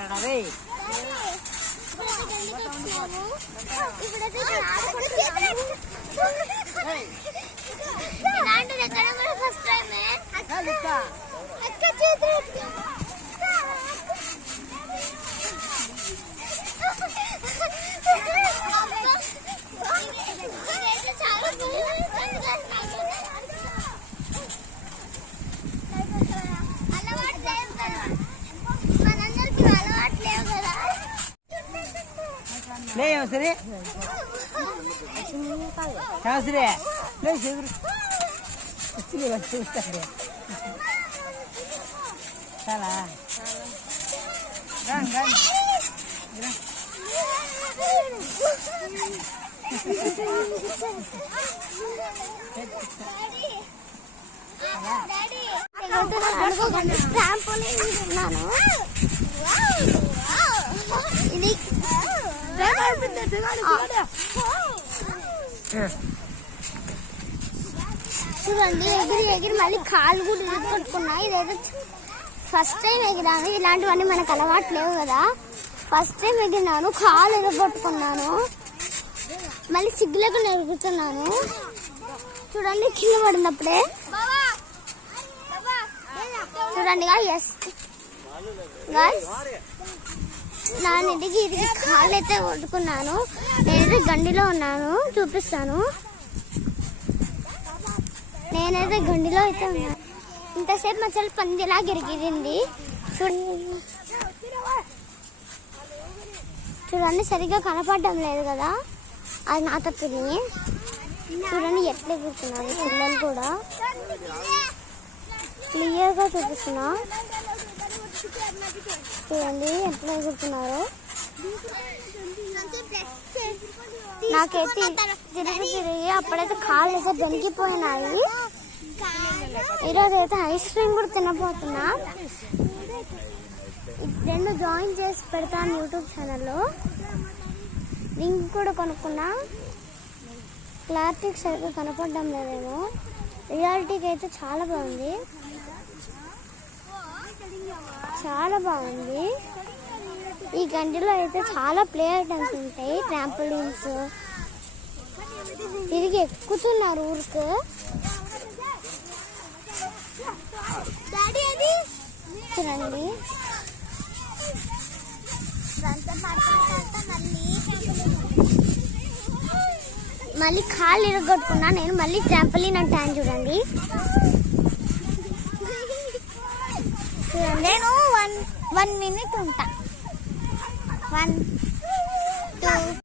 పెట్టారా రే లేవు సరే సరే లేదు చూస్తాడు చాలా చూడండి ఎగిరి ఎగిరి మళ్ళీ కాళ్ళు కూడా ఇరుక్కొట్టుకున్నా. ఇదైతే ఫస్ట్ టైం ఎగిరాను. ఇలాంటివన్నీ మనకు అలవాటు లేవు కదా. ఫస్ట్ టైం ఎగిరినాను, కాలు ఇరగొట్టుకున్నాను, మళ్ళీ సిగ్గులకు నెరుగుతున్నాను. చూడండి కింద పడినప్పుడే చూడండి ఎస్ నా ఇంటికి ఇది కాళ్ళు అయితే కొట్టుకున్నాను. నేనైతే గండిలో ఉన్నాను, చూపిస్తాను. నేనైతే గండిలో అయితే ఉన్నాను. ఇంతసేపు మా చెల్లి పందిలా గిరిగిరింది. చూడండి సరిగ్గా కనపడడం లేదు కదా, అది నా తప్పిది. చూడండి ఎట్లా ఎగురుతున్నారు పిల్లలు కూడా, క్లియర్గా చూపిస్తున్నా. చూడండి ఎట్లా ఎగురుతున్నారు. నాకైతే తిరిగి తిరిగి అప్పుడైతే కాళ్ళు అయితే దొరికిపోయినాయి. ఈరోజు అయితే ఐస్ క్రీమ్ కూడా తినబోతున్నా. రెండు జాయిన్ చేసి పెడతాను యూట్యూబ్ ఛానల్లో. లింక్ కూడా కొనుక్కున్నా. క్లారిటీకి సరిగ్గా కనపడడం లేదేమో, రియాలిటీకి అయితే చాలా బాగుంది, చాలా బాగుంది. ఈ గంటలో అయితే చాలా ప్లే ఐటమ్స్ ఉంటాయి, ట్రాంపోలిన్స్. తిరిగి ఎక్కుతున్నారు ఊరికి. చూడండి మళ్ళీ కాళ్ళు ఇరగొట్టుకున్నా నేను. మళ్ళీ ట్రాంపోలిన్ అంటాను చూడండి. నేను 1 minute ఉంటా. 1 2